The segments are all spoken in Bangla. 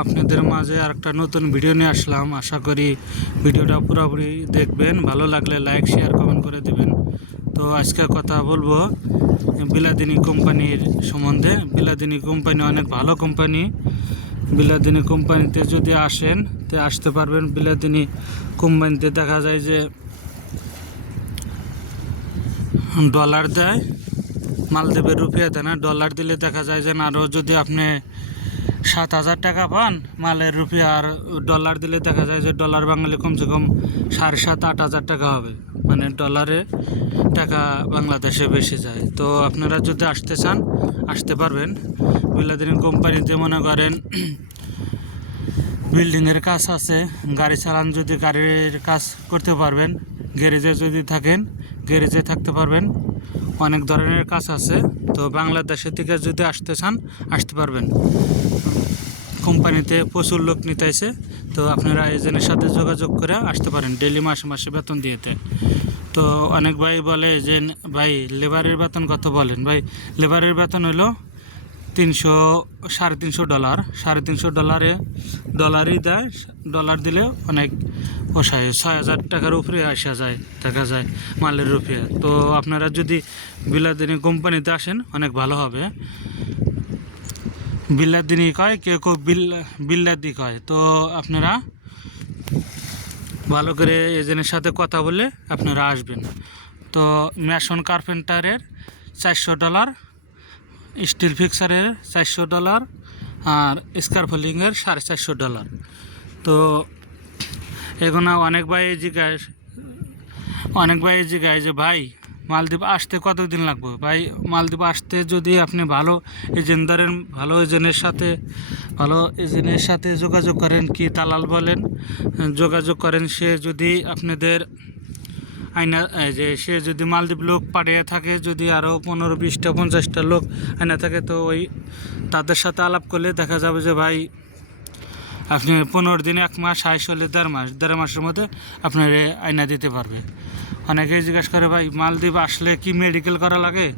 আপনাদের মাঝে আর একটা নতুন ভিডিও নিয়ে আসলাম। আশা করি ভিডিওটা পুরোপুরি দেখবেন। ভালো লাগলে লাইক, শেয়ার, কমেন্ট করে দিবেন। তো আজকে কথা বলব বিলাদিনী কোম্পানির সম্বন্ধে। বিলাদিনী কোম্পানি অনেক ভালো কোম্পানি। বিলাদিনী কোম্পানিতে যদি আসেন, তো আসতে পারবেন। বিলাদিনী কোম্পানিতে দেখা যায় যে ডলার দেয়, মালদ্বীপের রুপিয়া দেয় না, ডলার দিলে দেখা যায় যে আরও যদি আপনি সাত হাজার টাকা পান, মালের রুপিয়া আর ডলার দিলে দেখা যায় যে ডলার বাঙালি কমসে কম সাড়ে সাত, আট হাজার টাকা হবে। মানে ডলারে টাকা বাংলাদেশে বেশি যায়। তো আপনারা যদি আসতে চান, আসতে পারবেন। বিলাদিনী কোম্পানিতে মনে করেন বিল্ডিংয়ের কাজ আছে, গাড়ি চালান যদি গাড়ির কাজ করতে পারবেন, গ্যারেজে যদি থাকেন, গ্যারেজে থাকতে পারবেন। অনেক ধরনের কাজ আছে। তো বাংলাদেশের থেকে যদি আসতে চান, আসতে পারবেন। কোম্পানিতে প্রচুর লোক নিতে নিতেছে তো আপনারা এজেন্টের সাথে যোগাযোগ করে আসতে পারেন ডেলি মাসে মাসে বেতন দিয়েতে। তো অনেক ভাই বলে যে, ভাই, লেবারের বেতন কত বলেন? ভাই, লেবারের বেতন হলো তিনশো, সাড়ে তিনশো ডলার। সাড়ে তিনশো ডলারে ডলারই দেয়, ডলার দিলে অনেক পোষায় ছয় হাজার টাকার উপরে আসা যায়, দেখা যায় মালের রুপিয়া তো আপনারা যদি বিলাদিনী কোম্পানিতে আসেন, অনেক ভালো হবে। বিল্লাদিনী কয়, কেউ কেউ বিল বিল্লাদি কয়। তো আপনারা ভালো করে এজেন্টের সাথে কথা বলে আপনারা আসবেন। তো ম্যাশন কার্পেন্টারের চারশো ডলার, স্টিল ফিক্সারের চারশো ডলার, আর স্কারফোলিংয়ের সাড়ে চারশো ডলার। তো এগুলো অনেক ভাই জিজ্ঞাস, অনেক ভাই জিজ্ঞাসা যে ভাই মালদ্বীপ আসতে কতদিন লাগবে? ভাই, মালদ্বীপ আসতে যদি আপনি ভালো এজেন্ট ধরেন, ভালো এজেন্টের সাথে, ভালো এজেন্টের সাথে যোগাযোগ করেন কি দালাল বলেন যোগাযোগ করেন, সে যদি আপনাদের এই যে সে যদি মালদ্বীপ লোক পাঠিয়ে থাকে, যদি আরও পনেরো বিশটা, পঞ্চাশটা লোক আইনা থাকে, তো ওই তাদের সাথে আলাপ করলে দেখা যাবে যে ভাই, আপনি পনেরো দিন, এক মাস শেষ হলে দেড় মাস, দেড় মাসের মধ্যে আপনার আয়না দিতে পারবে। অনেকেই জিজ্ঞাসা করে, ভাই, মালদ্বীপ আসলে কি মেডিকেল করা লাগে?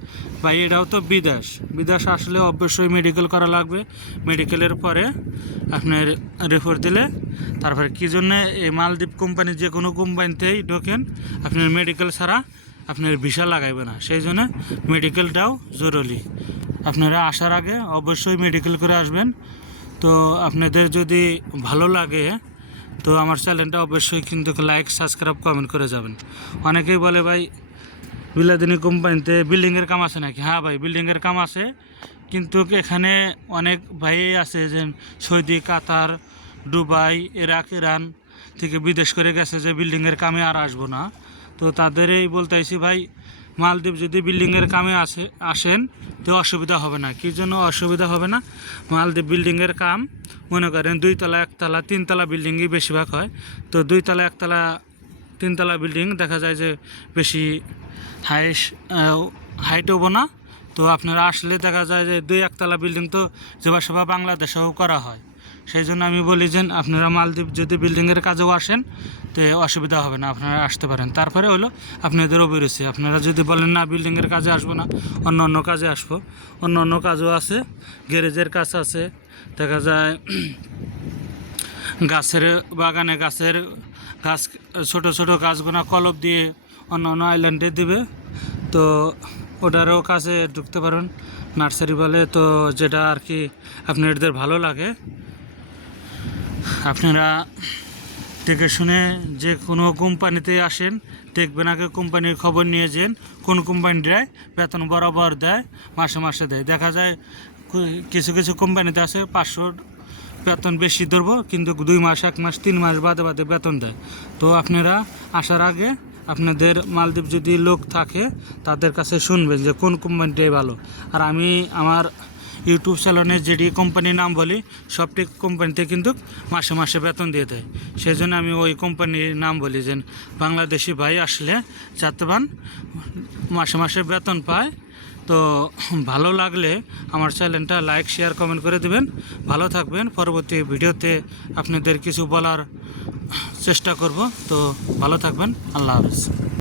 ভাই, এটাও তো বিদেশ। বিদেশ আসলে অবশ্যই মেডিকেল করা লাগবে। মেডিকেলের পরে আপনার রিপোর্ট দিলে, তারপরে কী জন্যে এই মালদ্বীপ কোম্পানি যে কোনো কোম্পানিতেই ঢোকেন, আপনার মেডিকেল ছাড়া আপনার ভিসা লাগাইবে না। সেই জন্য মেডিকেলটাও জরুরি। আপনারা আসার আগে অবশ্যই মেডিকেল করে আসবেন। তো আপনাদের যদি ভালো লাগে তো আমার চ্যানেলটা অবশ্যই কিন্তু লাইক সাবস্ক্রাইব কমেন্ট করে যাবেন। অনেকেই বলে ভাই, বিলাদিনী কোম্পানিতে বিল্ডিংয়ের কাম আছে নাকি? হ্যাঁ ভাই বিল্ডিংয়ের কাম আছে। কিন্তু এখানে অনেক ভাই আছে যে Saudi, Qatar, Dubai, Iraq, Iran থেকে বিদেশ করে গেছে যে বিল্ডিংয়ের কামে আর আসব না। তো তাদেরই বলতেছি ভাই মালদ্বীপ যদি বিল্ডিংয়ের কামে আসে, আসেন, তো অসুবিধা হবে না। কী জন্য অসুবিধা হবে না? মালদ্বীপ বিল্ডিংয়ের কাম, মনে করেন দুইতলা, একতলা, তিনতলা বিল্ডিংই বেশিরভাগ হয়। তো দুইতলা, একতলা, তিনতলা বিল্ডিং দেখা যায় যে বেশি হাইস হাইট হব না। তো আপনারা আসলে দেখা যায় যে দুই, একতলা বিল্ডিং তো যেবা সেবা বাংলাদেশেও করা হয়। সেই জন্য আমি বলি যে আপনারা মালদ্বীপ যদি বিল্ডিংয়ের কাজেও আসেন, তো অসুবিধা হবে না, আপনারা আসতে পারেন। তারপরে হলো আপনাদের অভিরুচি। আপনারা যদি বলেন, না, বিল্ডিংয়ের কাজে আসব না, অন্য অন্য কাজে আসব। অন্য অন্য কাজও আছে, গ্যারেজের কাজ আছে। দেখা যায় গাছের বাগানে গাছের গাছ, ছোট ছোট গাছগুলো কলব দিয়ে অন্য অন্য আইল্যান্ডে দিবে। তো ওটারও কাছে ঢুকতে পারেন নার্সারি বলে তো যেটা আর কি আপনাদের ভালো লাগে। আপনারা দেখে শুনে যে কোনো কোম্পানিতে আসেন, দেখবেন আগে কোম্পানির খবর নিয়ে যান, কোন কোম্পানি দেয়, বেতন বরাবর দেয়, মাসে মাসে দেয়। দেখা যায় কিছু কিছু কোম্পানিতে আছে, পাঁচশো বেতন বেশি ধরবো, কিন্তু দুই মাস, এক মাস, তিন মাস বাদে বাদে বেতন দেয়। তো আপনারা আসার আগে আপনাদের মালদ্বীপ যদি লোক থাকে, তাদের কাছে শুনবেন যে কোন কোম্পানিটাই ভালো। আর আমি আমার ইউটিউব চ্যানেলে যেটি কোম্পানির নাম বলি, সবটি কোম্পানিতে কিন্তু মাসে মাসে বেতন দিয়ে দেয়। সেই জন্য আমি ওই কোম্পানির নাম বলি যে, বাংলাদেশি ভাই আসলে যাতে মাসে মাসে বেতন পায়। তো ভালো লাগলে আমার চ্যানেলটা লাইক শেয়ার কমেন্ট করে দেবেন। ভালো থাকবেন। পরবর্তী ভিডিওতে আপনাদের কিছু বলার চেষ্টা করব। তো ভালো থাকবেন। আল্লাহ হাফেজ।